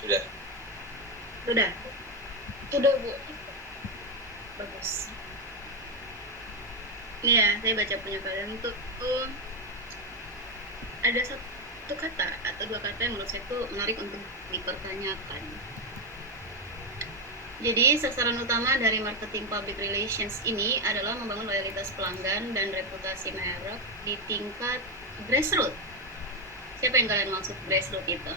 Sudah. Sudah. Sudah, Bu. Bagus. Ini ya, saya baca punya kalian tuh ada satu kata atau dua kata yang menurut saya tuh menarik untuk dipertanyakan. Jadi sasaran utama dari marketing public relations ini adalah membangun loyalitas pelanggan dan reputasi merek di tingkat grassroots. Siapa yang kalian maksud grassroots itu?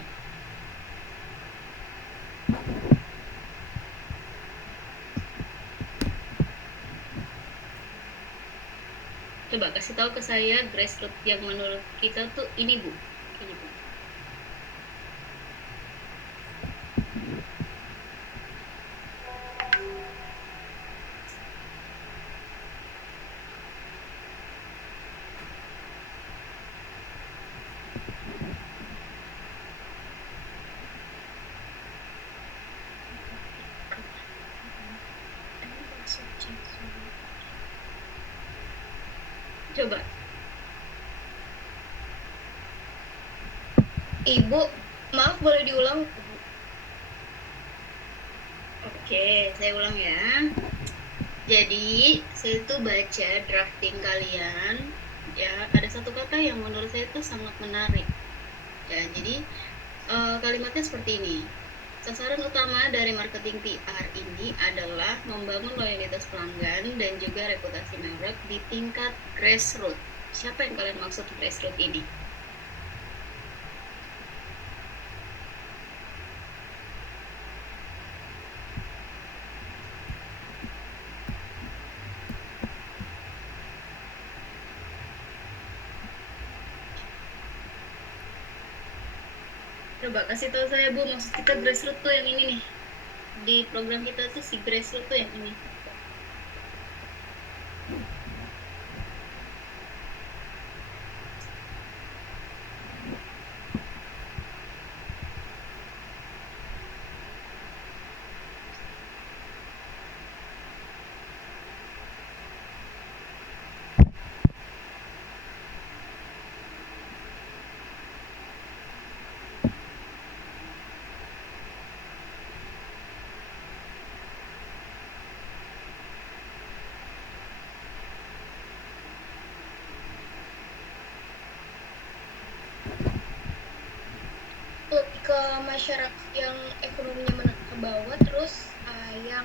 Coba kasih tahu ke saya grassroots yang menurut kita tuh ini, Bu. Ini, Bu. Coba. Ibu, maaf boleh diulang? Oke, saya ulang ya. Jadi, saya tuh baca drafting kalian, ya, ada satu kata yang menurut saya tuh sangat menarik. Ya, jadi kalimatnya seperti ini. Sasaran utama dari marketing PR ini adalah membangun loyalitas pelanggan dan juga reputasi merek di tingkat grassroots. Siapa yang kalian maksud grassroots ini? Coba kasih tahu saya, Bu, maksud kita grassroots tuh yang ini nih. Di program kita tuh si grassroots tuh yang ini. Lebih ke masyarakat yang ekonominya menengah ke bawah, terus yang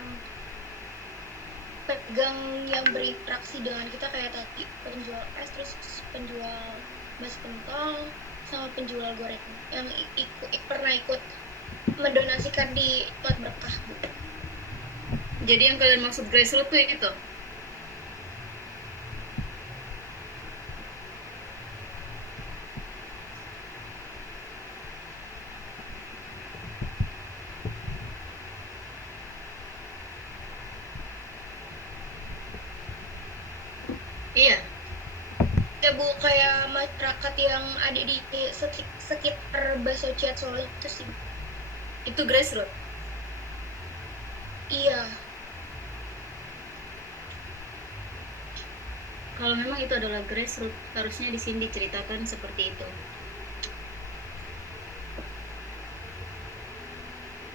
pegang yang berinteraksi dengan kita kayak tadi penjual es, terus penjual bakso pentol, sama penjual goreng yang pernah ikut mendonasikan di tempat berkah, Bu. Jadi yang kalian maksud grassroots tuh itu? Iya. Ya, Bu, kayak masyarakat yang ada di sekitar Bakso Ciat Solo itu sih. Itu grassroots? Iya. Kalau memang itu adalah grassroots, harusnya di sini diceritakan seperti itu.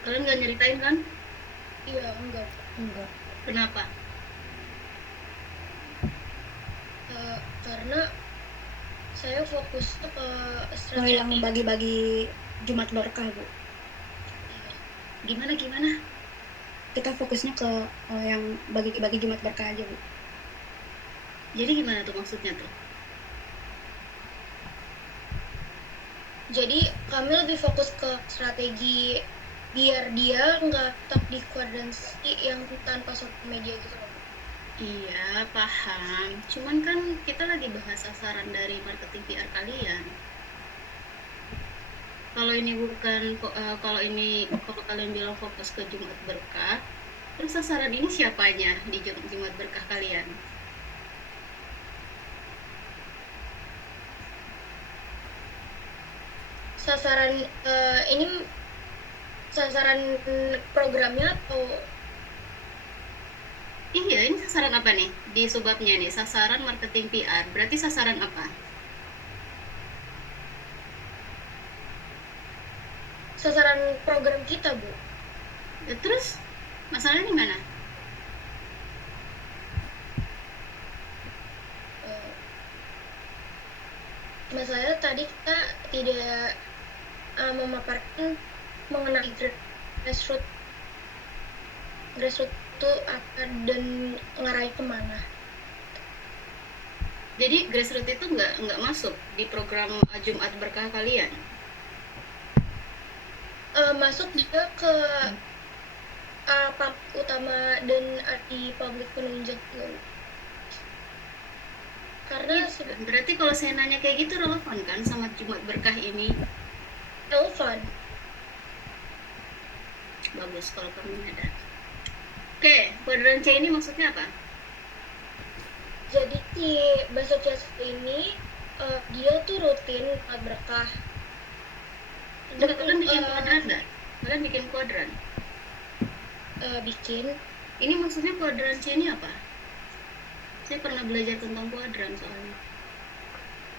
Kalian nggak nyeritain kan? Iya, enggak. Kenapa? Karena saya fokus ke Oh, strategi. yang bagi-bagi Jumat Berkah, Bu. Gimana? Kita fokusnya ke yang bagi-bagi Jumat Berkah aja, Bu. Jadi gimana tuh maksudnya tuh? Jadi kami lebih fokus ke strategi biar dia nggak tetap di kuadransi yang tanpa sosial media gitu loh. Iya, paham. Cuman kan kita lagi bahas sasaran dari marketing PR kalian. Kalau ini bukan, kalau kalian bilang fokus ke Jumat Berkah, terus sasaran ini siapanya di Jumat Berkah kalian? Sasaran ini sasaran programnya atau Iya, ini sasaran apa nih? Di subbabnya nih, sasaran marketing PR. Berarti sasaran apa? sasaran program kita, Bu. Ya, terus masalahnya di mana? Masalahnya tadi kita tidak memaparkan mengenai grassroots itu akan dan ngarahin kemana. Jadi grassroots itu nggak masuk di program Jumat Berkah kalian? Masuk juga ke publik utama dan di publik penunjuk. Karena Berarti kalau saya nanya kayak gitu relevan kan sama Jumat Berkah ini? relevan. Bagus kalau kamu nyadar. Oke, kuadran C ini maksudnya apa? Jadi si Bakso Jasa ini dia tuh rutin Jumat Berkah. Kalian bikin kuadran nggak? Kalian bikin kuadran? Bikin. Ini maksudnya kuadran C ini apa? Saya pernah belajar tentang kuadran soalnya.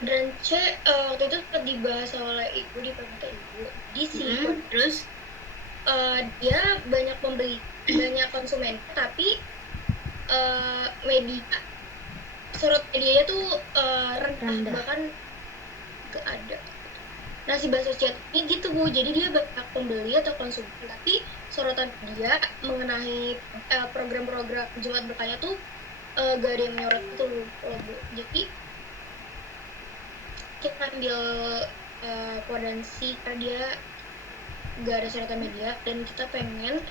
Dan C waktu itu dibahas oleh ibu di PPT ibu. Di sini Terus dia banyak pembeli, banyak konsumen, tapi media surut medianya tuh rendah, bahkan gak ada. Nah si Bakso Chat ini gitu Bu, jadi dia banyak pembeli atau konsumen, tapi sorotan dia mengenai program-program Jumat Berkahnya tuh gak ada yang menyorot itu loh Bu. Jadi kita ambil kuadran C karena dia gak ada sorotan media, dan kita pengen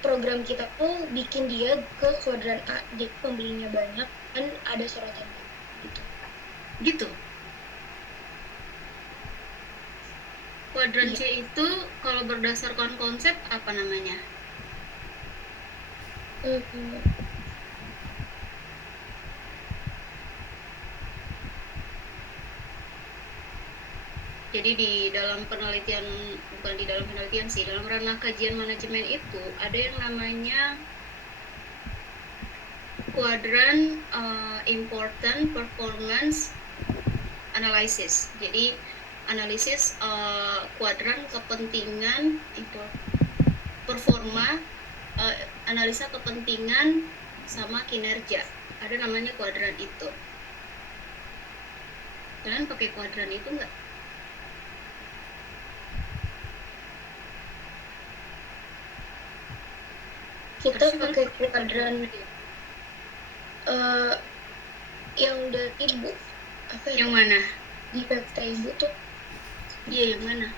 program kita tuh bikin dia ke kuadran A, jadi pembelinya banyak dan ada sorotannya gitu. Kuadran C itu kalau berdasarkan konsep apa namanya? Jadi di dalam penelitian, bukan di dalam penelitian sih, dalam ranah kajian manajemen itu ada yang namanya kuadran important performance analysis. Jadi analisis kuadran kepentingan performa, analisa kepentingan sama kinerja. Ada namanya kuadran itu. Kalian pakai kuadran itu nggak? kita pakai kuadran yang dari ibu apa ya? Yang mana? Di PPT ibu tuh. Iya, yang mana?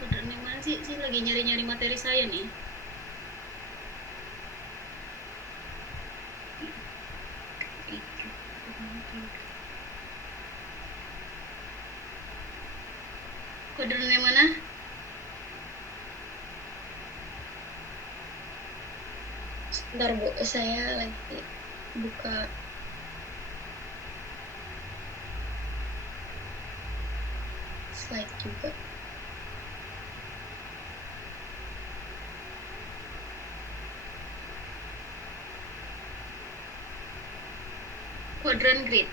Kuadran yang mana sih? Saya lagi nyari-nyari materi saya nih. Kuadran yang mana? Sebentar Bu, saya lagi buka slide juga. Kuadran grid.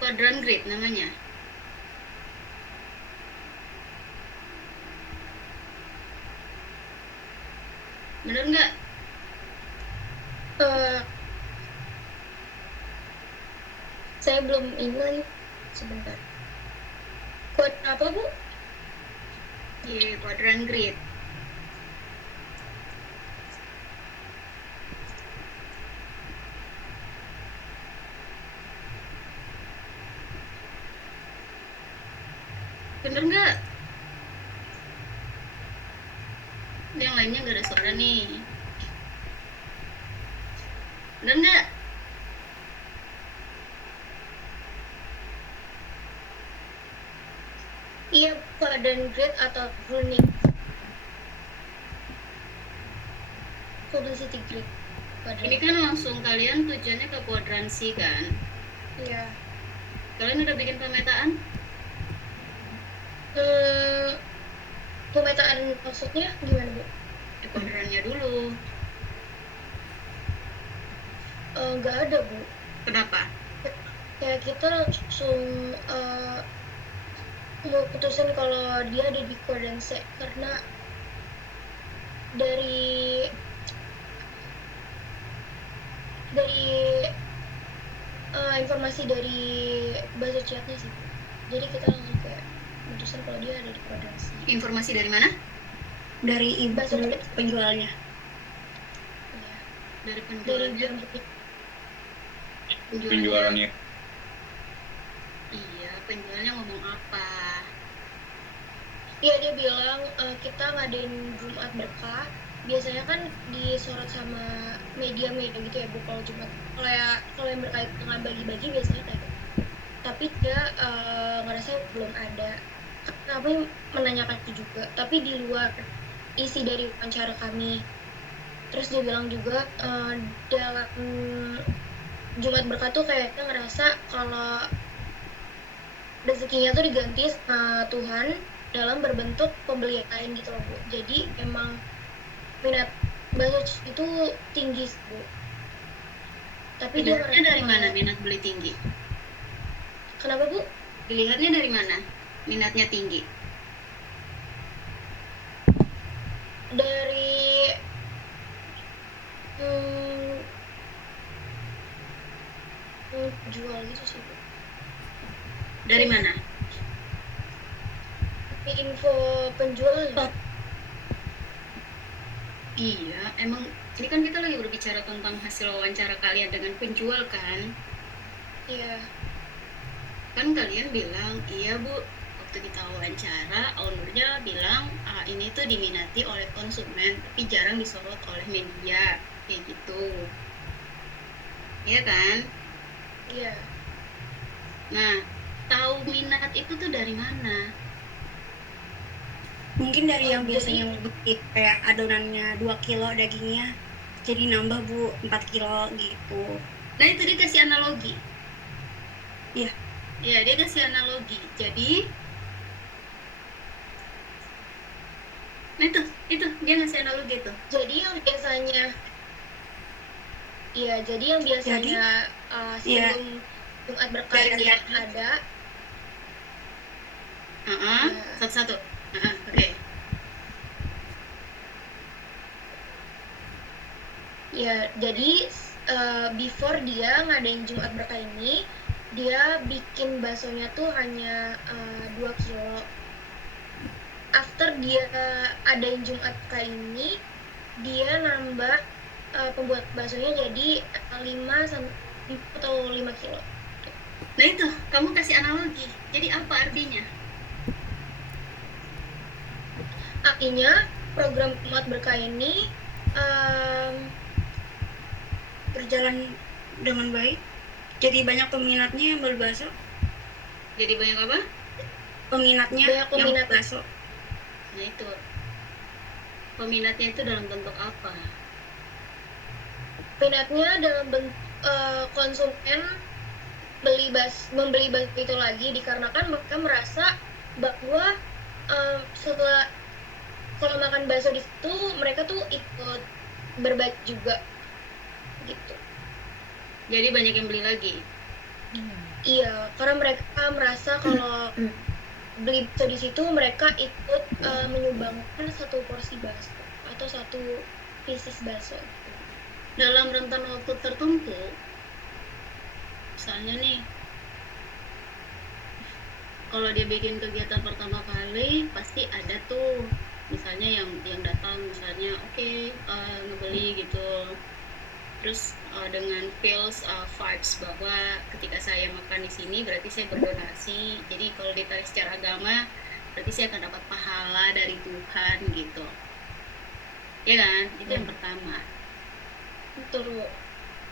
Kuadran grid namanya. Bener nggak? Saya belum ini lagi, sebentar. Kuadran apa Bu? Iya, kuadran grid. Bener nggak? Yang lainnya nggak ada suara nih. Bener nggak? Iya, kuadran grid atau runic publicity grid. Ini kan langsung kalian tujuannya ke kuadransi kan? Iya. Kalian udah bikin pemetaan? Pemetaan maksudnya gimana, Bu? Kuadrannya dulu. Nggak ada, Bu. Kenapa? Kayak kita langsung mau putusin kalau dia ada di kuadransi karena dari informasi dari bahasa chatnya sih, Bu. Jadi kita langsung kayak putusin kalau dia ada di kuadransi. Informasi dari mana? Dari ibu Bahasa chat. penjualnya. Iya. Dari Dari penjualnya. Penjualannya. Iya, penjualnya ngomong apa? Iya, dia bilang kita ngadain Jumat Berkah. Biasanya kan disorot sama media-media gitu ya, Bu, kalau Jumat. Kalau yang berkait dengan bagi-bagi biasanya kayak gitu. Tapi dia ngerasa belum ada. Kami menanyakan itu juga, tapi di luar isi dari wawancara kami. Terus dia bilang juga dalam Jumat Berkah tuh kayaknya ngerasa kalau rezekinya tuh diganti sama Tuhan dalam berbentuk pembelian lain gitu loh, Bu. Jadi emang minat bakso itu tinggi, Bu. Tapi dia Dilihatnya dari mana minat beli tinggi? Kenapa, Bu? Dilihatnya dari mana minatnya tinggi? Dari jual gitu sih, Bu. Dari mana? Info penjual. Iya, emang ini kan kita lagi berbicara tentang hasil wawancara kalian dengan penjual kan? Iya. Kan kalian bilang, iya Bu, waktu kita wawancara, ownernya bilang ini tuh diminati oleh konsumen, tapi jarang disorot oleh media, kayak gitu. Iya kan? Iya. Nah, tahu minat itu tuh dari mana? Mungkin dari yang biasanya beli kayak adonannya 2 kilo dagingnya jadi nambah, Bu, 4 kilo gitu. Nah, itu dia kasih analogi. Iya. Iya, dia kasih analogi. Jadi nah itu dia ngasih analogi tuh. Jadi yang biasanya sebelum Jumat Berkah ini ada satu-satu. Oke. Ya, jadi before dia ngadain Jumat Berkah ini, dia bikin baksonya tuh hanya 2 kilo. After dia adain Jumat Berkah ini, dia nambah pembuat baksonya jadi 5 atau 5 kilo. Nah itu, kamu kasih analogi. Jadi apa artinya? Artinya program Jumat Berkah ini berjalan dengan baik. Jadi banyak peminatnya yang beli bakso. Jadi banyak apa? Peminatnya Banyak peminat yang bakso. Nah itu, peminatnya itu dalam bentuk apa? Peminatnya dalam bentuk konsumen membeli bakso itu lagi dikarenakan mereka merasa bahwa setelah kalau makan bakso di situ mereka tuh ikut berbagi juga gitu. Jadi banyak yang beli lagi. Iya, karena mereka merasa kalau beli bakso di situ mereka ikut menyumbangkan 1 porsi bakso atau 1 pieces bakso. Dalam rentan waktu tertentu, misalnya nih, kalau dia bikin kegiatan pertama kali pasti ada tuh misalnya yang datang misalnya ngebeli gitu, terus dengan feels vibes bahwa ketika saya makan di sini berarti saya berdonasi, jadi kalau ditarik secara agama berarti saya akan dapat pahala dari Tuhan gitu ya kan. Itu yang pertama. Betul.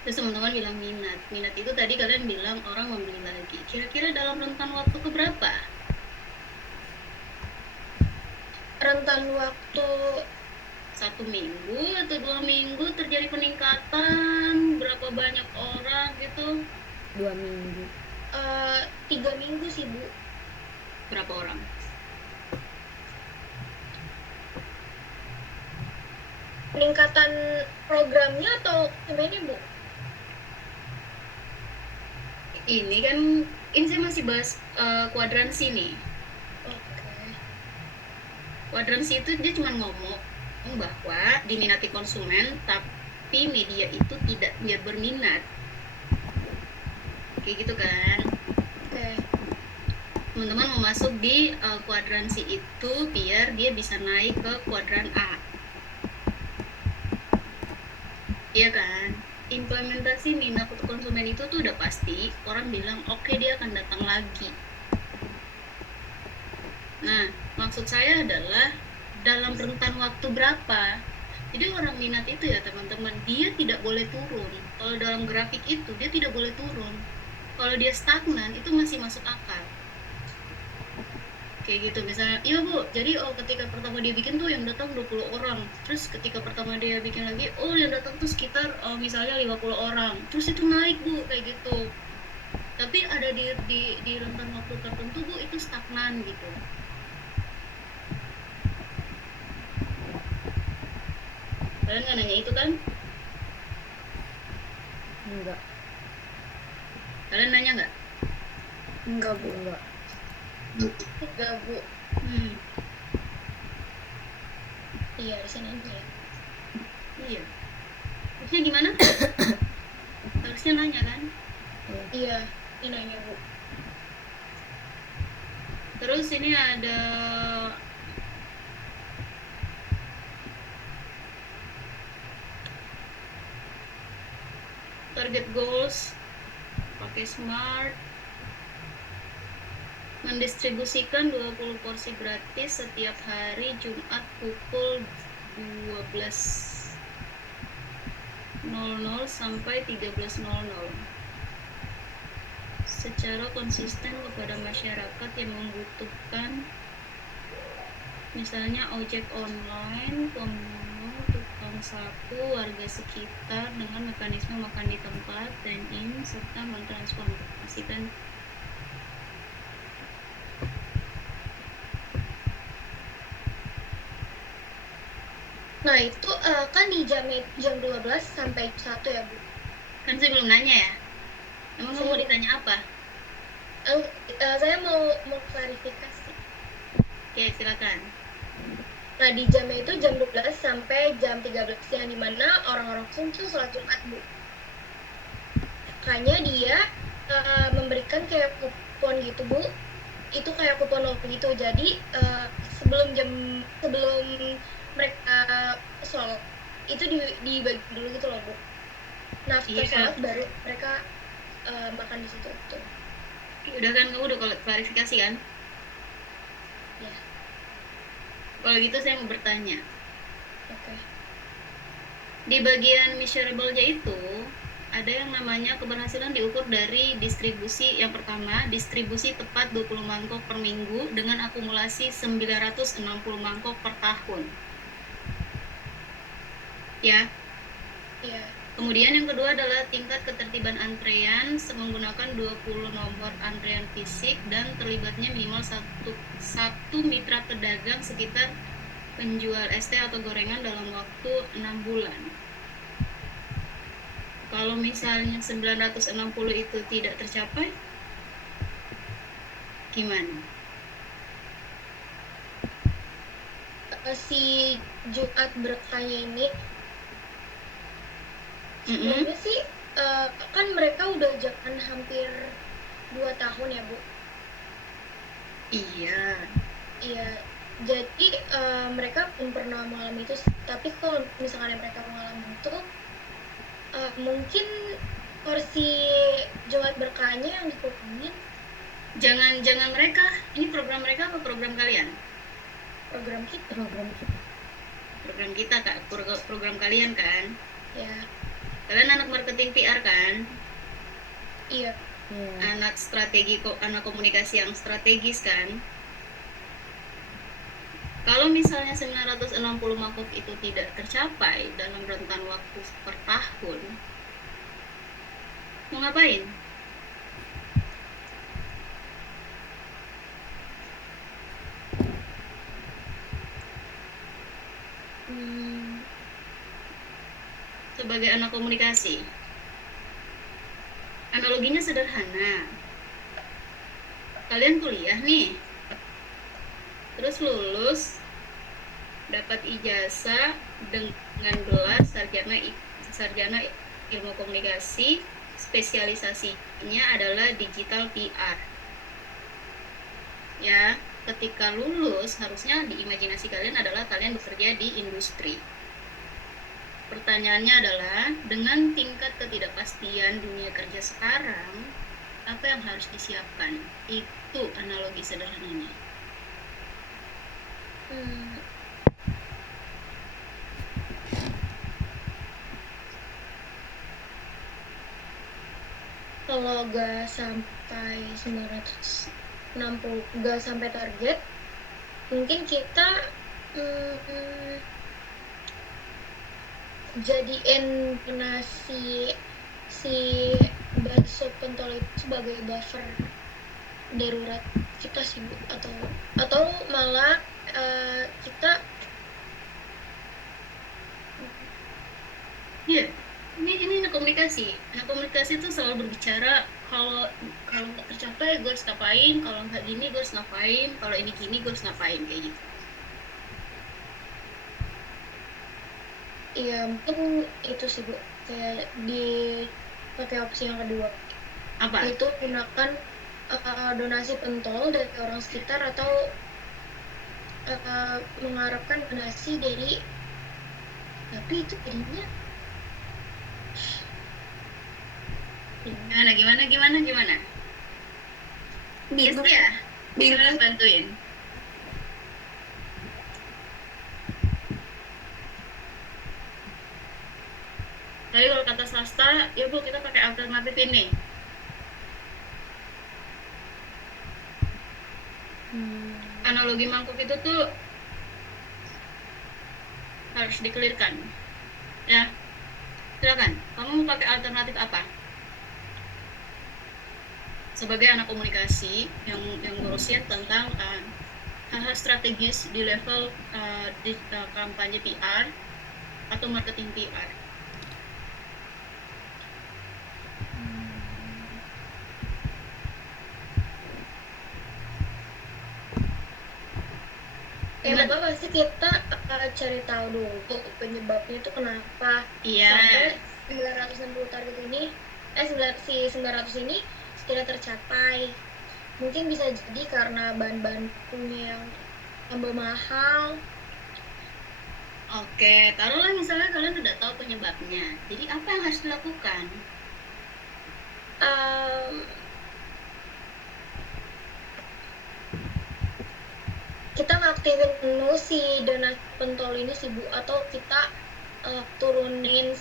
Terus teman-teman bilang minat itu tadi kalian bilang orang membeli lagi, kira-kira dalam rentan waktu keberapa? Rentan waktu 1 minggu atau 2 minggu terjadi peningkatan berapa banyak orang gitu? 2 minggu. 3 minggu sih Bu. Berapa orang? Peningkatan programnya atau gimana Bu? Ini saya masih bahas kuadransi nih. Oke. Kuadransi itu dia cuma ngomong bahwa diminati konsumen tapi media itu tidak berminat. Kayak gitu kan. Oke. Teman-teman mau masuk di kuadransi itu biar dia bisa naik ke kuadran A. Iya kan? Implementasi minat konsumen itu tuh udah pasti orang bilang oke, dia akan datang lagi. Nah, maksud saya adalah dalam rentan waktu berapa. Jadi orang minat itu ya teman-teman, dia tidak boleh turun. Kalau dalam grafik itu dia tidak boleh turun. Kalau dia stagnan itu masih masuk akal. Kayak gitu, misalnya, iya Bu, jadi ketika pertama dia bikin tuh yang datang 20 orang. Terus ketika pertama dia bikin lagi, yang datang tuh sekitar misalnya 50 orang. Terus itu naik Bu, kayak gitu. Tapi ada di rentan waktu tertentu Bu, itu stagnan gitu. Kalian nggak nanya itu kan? Enggak. Kalian nanya nggak? Enggak Bu, enggak. Enggak Bu. Iya, di sana aja ya. Iya. Harusnya gimana? Harusnya nanya kan? Iya, ini nanya Bu. Terus ini ada target goals, pakai smart, mendistribusikan 20 porsi gratis setiap hari Jumat pukul 12.00 sampai 13.00 secara konsisten kepada masyarakat yang membutuhkan, misalnya ojek online, pemulung, tukang sapu, warga sekitar dengan mekanisme makan di tempat, dine-in, serta mentransformasikan Nah, itu kan di jam 12 sampai 1 ya, Bu? Kan saya belum nanya ya. Emang kamu mau ditanya apa? Saya mau klarifikasi. Oke, silakan. Nah, di jamnya itu jam 12 sampai jam 13, yang dimana orang-orang itu sholat Jumat, Bu. Makanya dia memberikan kayak kupon gitu, Bu. Itu kayak kupon gitu. Jadi sebelum mereka sholat itu dibagi dulu gitu loh, Bu. Nah, setelah sholat baru mereka makan di situ tuh. Udah kan, kamu udah klarifikasi kan? Ya. Kalau gitu saya mau bertanya. Oke. Di bagian measurable-nya itu ada yang namanya keberhasilan diukur dari distribusi. Yang pertama, distribusi tepat 20 mangkok per minggu dengan akumulasi 960 mangkok per tahun. Ya. Iya. Kemudian yang kedua adalah tingkat ketertiban antrean menggunakan 20 nomor antrean fisik dan terlibatnya minimal satu mitra pedagang sekitar penjual ST atau gorengan dalam waktu 6 bulan. Kalau misalnya 960 itu tidak tercapai, gimana? Si Jumat berkahnya ini sebenarnya sih kan mereka udah jalan hampir 2 tahun ya, Bu? Iya. Iya, jadi mereka belum pernah mengalami itu. Tapi kalau misalkan mereka mengalami itu, mungkin porsi Jumat berkahnya yang dikurangin. Jangan mereka. Ini program mereka apa program kalian? Program kita. Program kita, Kak. Program kalian kan? Ya. Kalian anak marketing PR kan? Iya. Anak strategi, anak komunikasi yang strategis kan? Kalau misalnya 960 mangkok itu tidak tercapai dalam rentan waktu per tahun, mau ngapain? Sebagai anak komunikasi, analoginya sederhana. Kalian kuliah nih, terus lulus, dapat ijazah dengan gelar sarjana ilmu komunikasi, spesialisasinya adalah digital PR. Ya, ketika lulus harusnya diimajinasi kalian adalah kalian bekerja di industri. Pertanyaannya adalah, dengan tingkat ketidakpastian dunia kerja sekarang, apa yang harus disiapkan? Itu analogi sederhananya. Kalau gak sampai 960, gak sampai target, mungkin kita jadiin si bakso pentol itu sebagai buffer darurat kita sih Bu. Atau malah kita ini komunikasi. Komunikasi itu selalu berbicara kalau nggak tercapai gue harus ngapain, kalau nggak gini gue harus ngapain, kalau ini gini gue harus ngapain, kayak gitu. Iya, mungkin itu sih Bu, kayak pakai opsi yang kedua. Apa? Itu gunakan donasi pentol dari orang sekitar atau mengharapkan donasi dari, tapi itu jadinya gimana? Yes ya? Bisa bantuin. Tapi kalau kata swasta, ya Bu, kita pakai alternatif ini. Analogi mangkuk itu tuh harus dikelirkan. Ya, silakan. Kamu mau pakai alternatif apa? Sebagai anak komunikasi yang ngurusin tentang hal-hal strategis di level kampanye PR atau marketing PR. Pertama pasti kita cari tahu dulu penyebabnya itu kenapa Iya. sampai 960 target ini, si 900 ini tidak tercapai. Mungkin bisa jadi karena bahan-bahan bakunya yang tambah mahal. Oke, taruhlah misalnya kalian udah tahu penyebabnya. Jadi apa yang harus dilakukan? Kita ngaktifin menu si donat pentol ini sih Bu, atau kita turunin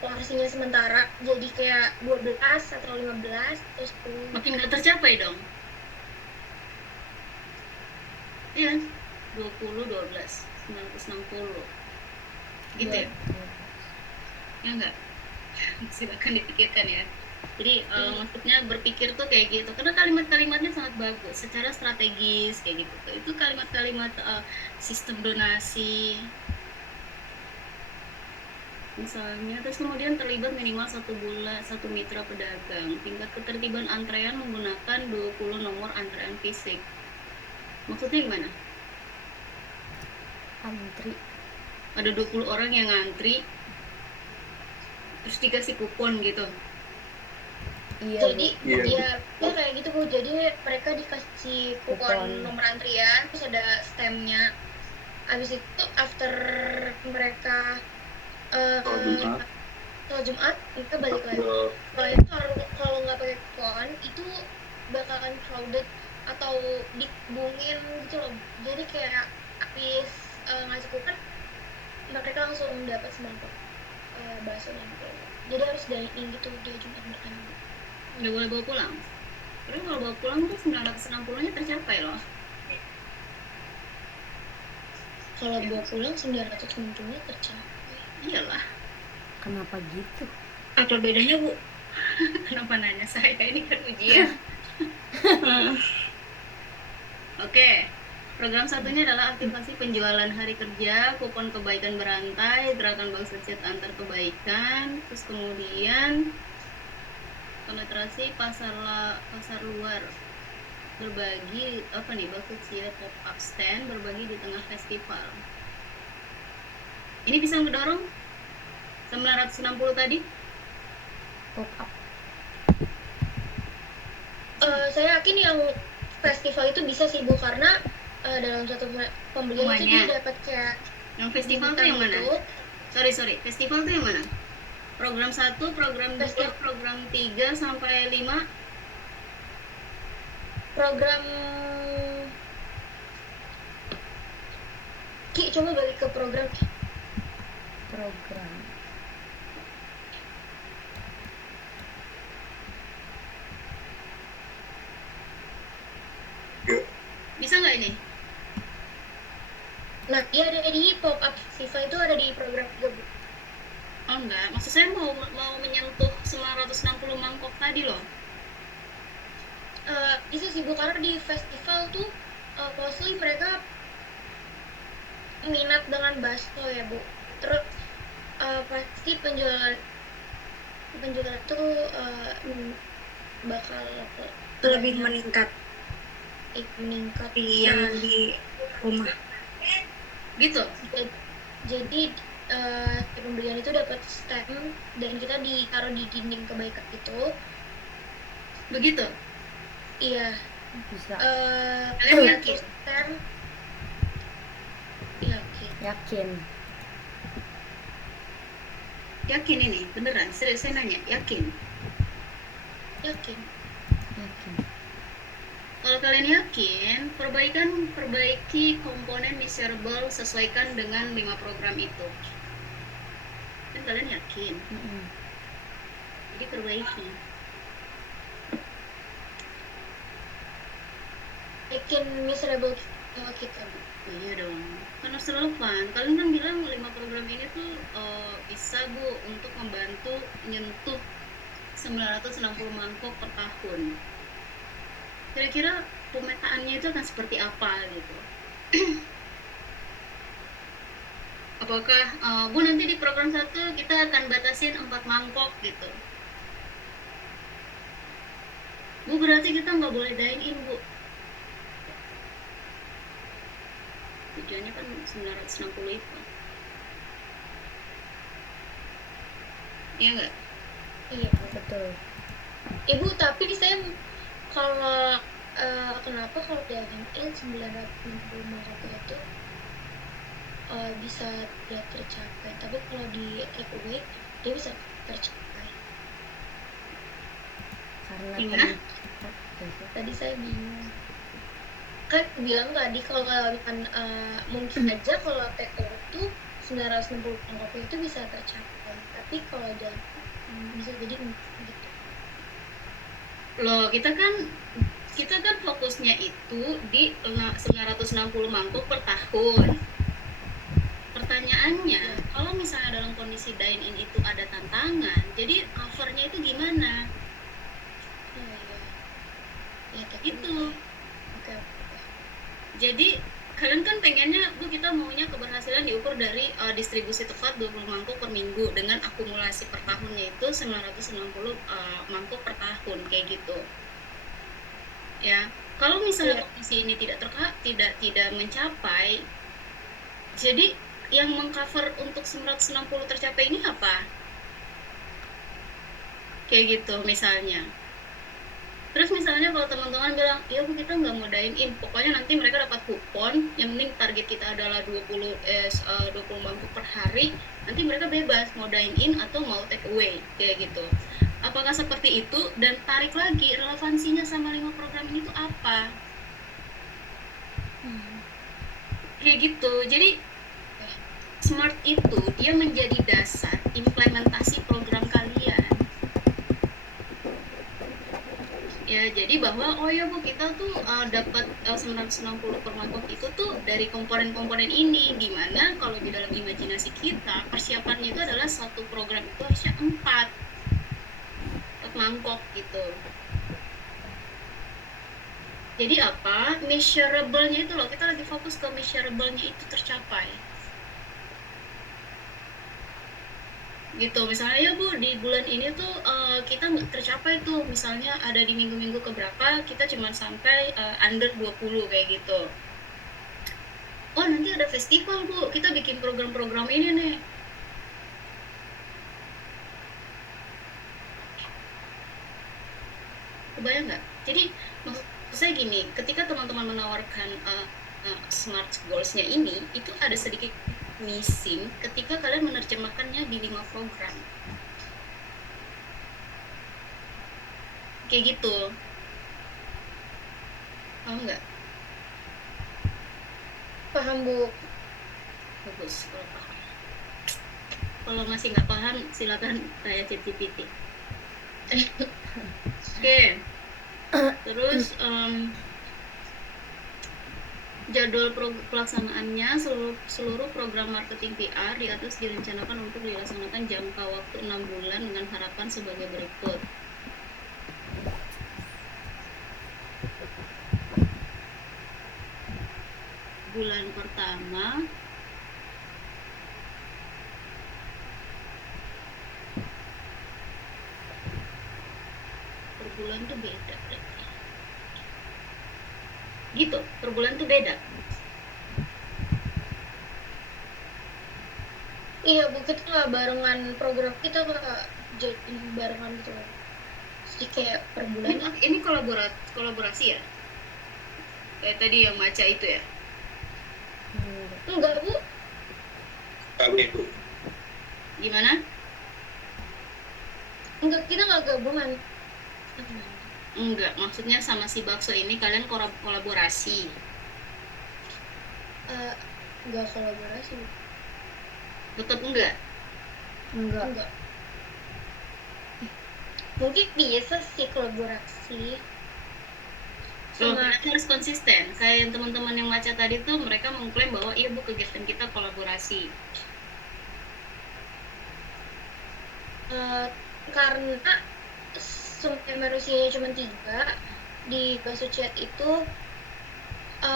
porsinya sementara jadi kayak 12 atau 15 atau 10. Makin gak tercapai dong. Iya, 20, 12, 960 gitu ya? Ya enggak? Silakan dipikirkan ya. Jadi maksudnya berpikir tuh kayak gitu, karena kalimat-kalimatnya sangat bagus secara strategis kayak gitu. Itu kalimat-kalimat sistem donasi misalnya, terus kemudian terlibat minimal 1 mitra pedagang, tingkat ketertiban antrean menggunakan 20 nomor antrean fisik. Maksudnya gimana? Antri. Ada 20 orang yang ngantri terus dikasih kupon gitu. Iya, jadi ya kayak gitu Bu. Jadi mereka dikasih kupon nomor antrian, terus ada stemnya. Abis itu after mereka kalau Jumat mereka balik lagi. Kalau nggak pakai kupon itu bakalan crowded atau dikebungin gitu loh. Jadi kayak habis ngasih kupon mereka langsung dapat semangkuk bakso gitu. Jadi harus dine-in gitu dia Jumat berkali. Nggak boleh bawa pulang. Karena kalau bawa pulang tuh 960-nya tercapai loh. Kalau bawa pulang 960 tercapai. Iyalah. Kenapa gitu? Apa bedanya, Bu? Kenapa nanya saya? Ini kan ujian. Oke. Program satunya adalah aktivasi penjualan hari kerja, kupon kebaikan berantai, gerakan Bang Secet antar kebaikan, terus kemudian penetrasi pasar luar, berbagi apa nih, Bang Secet pop up stand, berbagi di tengah festival. Ini bisa ngedorong 960 tadi? Pop up. Saya yakin yang festival itu bisa sih Bu, karena dalam satu pembelian itu Semuanya. dia dapat kayak Yang festival tuh yang mana? itu. Sorry, festival tuh yang mana? Program 1, program 2, Festival. program 3 sampai 5. Program Ki, coba balik ke program. Bisa nggak ini? Nah, dia ada di pop up festival itu, ada di program 3 Bu. Oh enggak, maksud saya mau menyentuh 960 mangkok tadi loh. Bisa sih Bu, karena di festival tuh mostly mereka minat dengan bakso ya Bu. Terus pasti penjualan tuh bakal Lebih meningkat meningkat. di yang Nah, di rumah. Gitu. jadi pembelian itu dapat stem dan kita ditaruh di dinding kebaikan itu. Begitu. Iya. Bisa. Kalian yakin? Stem. Yakin. Yakin ini? Beneran? Serius saya nanya, yakin? Yakin. Kalau kalian yakin, perbaiki komponen measurable sesuaikan dengan 5 program itu. Kan kalian yakin? Jadi perbaiki. Yakin miserable sama kita Bu. Oh, iya dong, kan harus relevan. Kalian kan bilang 5 program ini tuh bisa Bu untuk membantu nyentuh 960 mangkok per tahun. Kira-kira pemetaannya itu akan seperti apa gitu? Apakah Bu nanti di program 1 kita akan batasin 4 mangkok gitu? Bu berarti kita nggak boleh dine in Bu. Tujuannya kan 960 itu. Iya nggak? Iya Betul. Ibu, tapi saya kalau kenapa kalau daging in 960 mangkok itu bisa tidak tercapai, tapi kalau di take away dia bisa tercapai. Karena Gimana? Tadi saya bingung, kan bilang tadi kalau mungkin aja kalau take away itu 960 mangkok itu bisa tercapai, tapi kalau ada bisa jadi gitu. Loh, kita kan fokusnya itu di 960 mangkok per tahun. Pertanyaannya, kalau misalnya dalam kondisi dine in itu ada tantangan, jadi covernya itu gimana? Ya Itu. Oke. Jadi kalian kan pengennya Bu, kita maunya keberhasilan diukur dari distribusi tepat 20 mangkok per minggu dengan akumulasi per tahunnya itu 960 mangkok per tahun kayak gitu. Ya, kalau misalnya kondisi ini tidak mencapai, jadi yang mengcover untuk 960 tercapai ini apa? Kayak gitu misalnya. Terus misalnya kalau teman-teman bilang, iya Bu kita nggak mau dine in, pokoknya nanti mereka dapat kupon, yang penting target kita adalah 20 mangkuk per hari, nanti mereka bebas mau dine in atau mau take away, kayak gitu. Apakah seperti itu? Dan tarik lagi, relevansinya sama 5 program ini tuh apa? Kayak gitu. Jadi SMART itu dia menjadi dasar implementasi program kalian. Ya, jadi bahwa oh ya Bu, kita tuh dapat 960 per mangkok itu tuh dari komponen-komponen ini, di mana kalau di dalam imajinasi kita persiapannya itu adalah satu program itu harusnya 4 mangkok gitu. Jadi apa? Measurable-nya itu loh, kita lagi fokus ke measurable-nya itu tercapai. Gitu, misalnya ya Bu, di bulan ini tuh kita nggak tercapai tuh, misalnya ada di minggu-minggu keberapa kita cuma sampai under 20 kayak gitu. Oh, nanti ada festival Bu, kita bikin program-program ini nih. Kebayang nggak? Jadi maksud saya gini, ketika teman-teman menawarkan smart goals-nya ini, itu ada sedikit missing ketika kalian menerjemahkannya di 5 program. Kayak gitu. Paham nggak? Paham Bu. Bagus kalau paham. Kalau masih nggak paham, silakan tanya ChatGPT. Oke. Terus jadwal pelaksanaannya, seluruh program marketing PR di atas direncanakan untuk dilaksanakan jangka waktu 6 bulan dengan harapan sebagai berikut. Bulan pertama per bulan tuh beda berarti. Gitu, per bulan tuh beda. Iya Bu, kita nggak barengan program kita nggak jadi barengan gitu. Jadi kayak per bulan. Ini kolaborasi ya? Kayak tadi yang maca itu ya? Enggak Bu. Kami Bu. Gimana? Enggak, kita nggak gabungan. Enggak, maksudnya sama si bakso ini kalian kolaborasi. Enggak kolaborasi. Tetap enggak? Enggak. Mungkin bisa sih kolaborasi. Kalau Sama kalian harus konsisten. Kayak yang teman-teman yang baca tadi tuh, mereka mengklaim bahwa iya Bu, kegiatan kita kolaborasi. karena sumber manusianya cuma 3 di bakso chat itu,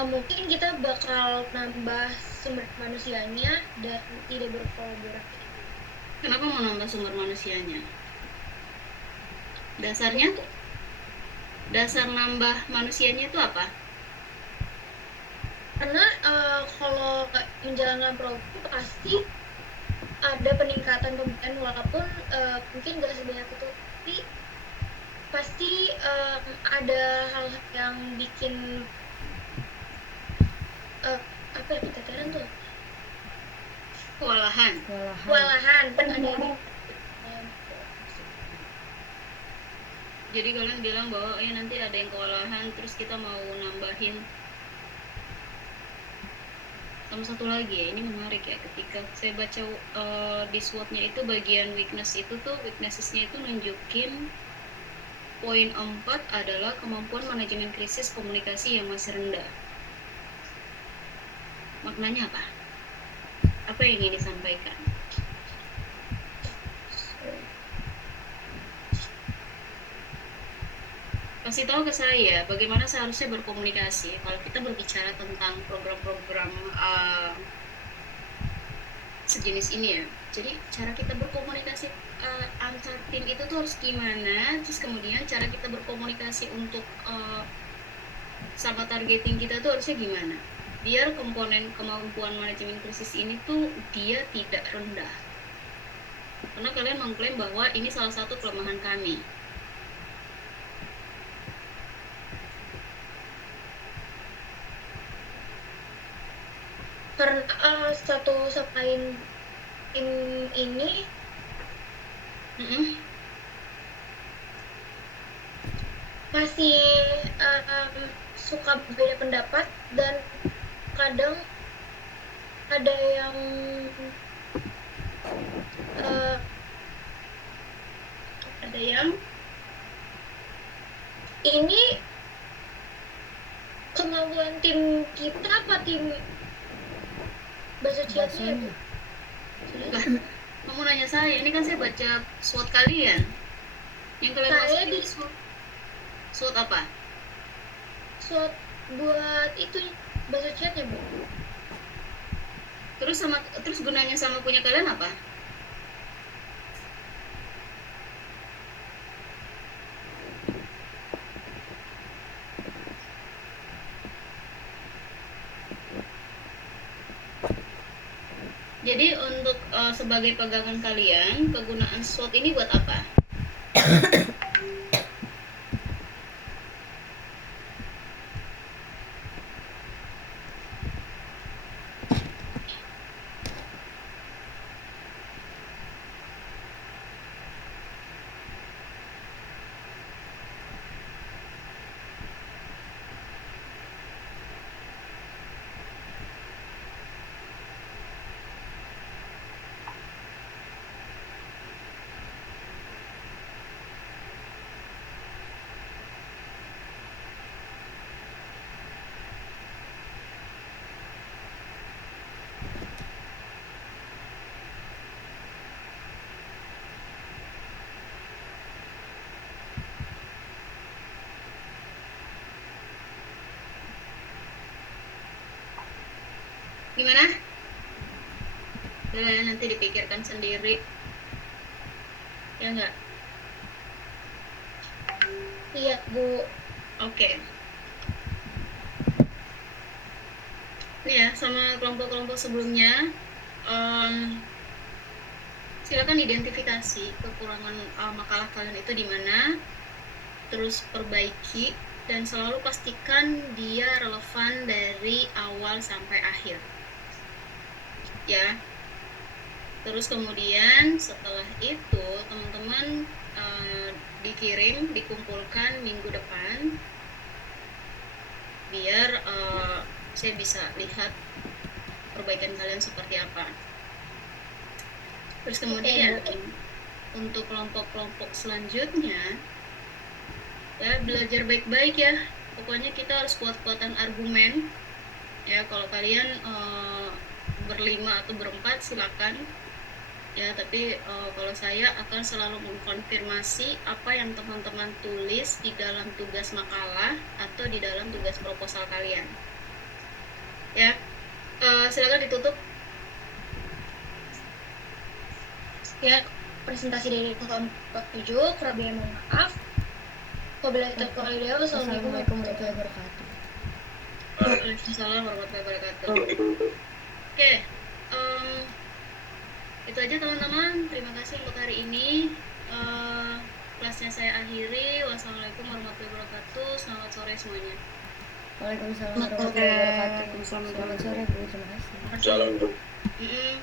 mungkin kita bakal nambah sumber manusianya dan tidak berkolaborasi. Kenapa mau nambah sumber manusianya? Dasar nambah manusianya itu apa? Karena kalau menjalankan program pasti ada peningkatan pemberian, walaupun mungkin nggak sebanyak itu, tapi pasti ada hal-hal yang bikin apa ya, keteteran tuh, Kewalahan. kewalahan ada yang Jadi kalian bilang bahwa nanti ada yang kewalahan, terus kita mau nambahin. Sama satu lagi ya, ini menarik ya, ketika saya baca di SWOT-nya itu bagian weakness itu tuh, weakness-nya itu nunjukin poin 4 adalah kemampuan manajemen krisis komunikasi yang masih rendah. Maknanya apa? Apa yang ingin disampaikan? Kasih tahu ke saya bagaimana seharusnya berkomunikasi kalau kita berbicara tentang program-program sejenis ini ya. Jadi cara kita berkomunikasi antar tim itu tuh harus gimana, terus kemudian cara kita berkomunikasi untuk sama targeting kita tuh harusnya gimana, biar komponen kemampuan manajemen krisis ini tuh dia tidak rendah. Karena kalian mengklaim bahwa ini salah satu kelemahan kami. karena satu sama lain tim ini masih suka berbeda pendapat, dan kadang ada yang ini kemampuan tim kita apa tim bahasa chatnya ya, Bu? Bahasanya. Lah, kamu nanya saya, ini kan saya baca SWOT kalian. Yang kalian Saya masukin di- SWOT. SWOT apa? SWOT buat itu bahasa chatnya, Bu. Terus gunanya sama punya kalian apa? Jadi untuk sebagai pegangan kalian, kegunaan SWOT ini buat apa? Gimana? Nanti dipikirkan sendiri. Ya enggak? Iya, Bu. Oke. Nih ya, sama kelompok-kelompok sebelumnya, silakan identifikasi kekurangan makalah kalian itu di mana, terus perbaiki dan selalu pastikan dia relevan dari awal sampai akhir. Ya. Terus kemudian setelah itu teman-teman dikirim, dikumpulkan minggu depan biar saya bisa lihat perbaikan kalian seperti apa. Terus kemudian untuk kelompok-kelompok selanjutnya ya belajar baik-baik ya. Pokoknya kita harus kuat-kuatan argumen. Ya kalau kalian berlima atau berempat silakan. Ya, tapi kalau saya akan selalu mengkonfirmasi apa yang teman-teman tulis di dalam tugas makalah atau di dalam tugas proposal kalian. Ya, silakan ditutup. Ya, presentasi dari kelompok 7, kurang lebih mohon maaf. Wabillahi taufiq wal hidayah. Wassalamualaikum warahmatullahi wabarakatuh. Waalaikumsalam warahmatullahi wabarakatuh. Oke, itu aja teman-teman. Terima kasih untuk hari ini. Kelasnya saya akhiri. Wassalamualaikum warahmatullahi wabarakatuh. Selamat sore semuanya. Waalaikumsalam warahmatullahi wabarakatuh. Selamat sore, Bu. Terima kasih. Salam, Bu. Mm-mm.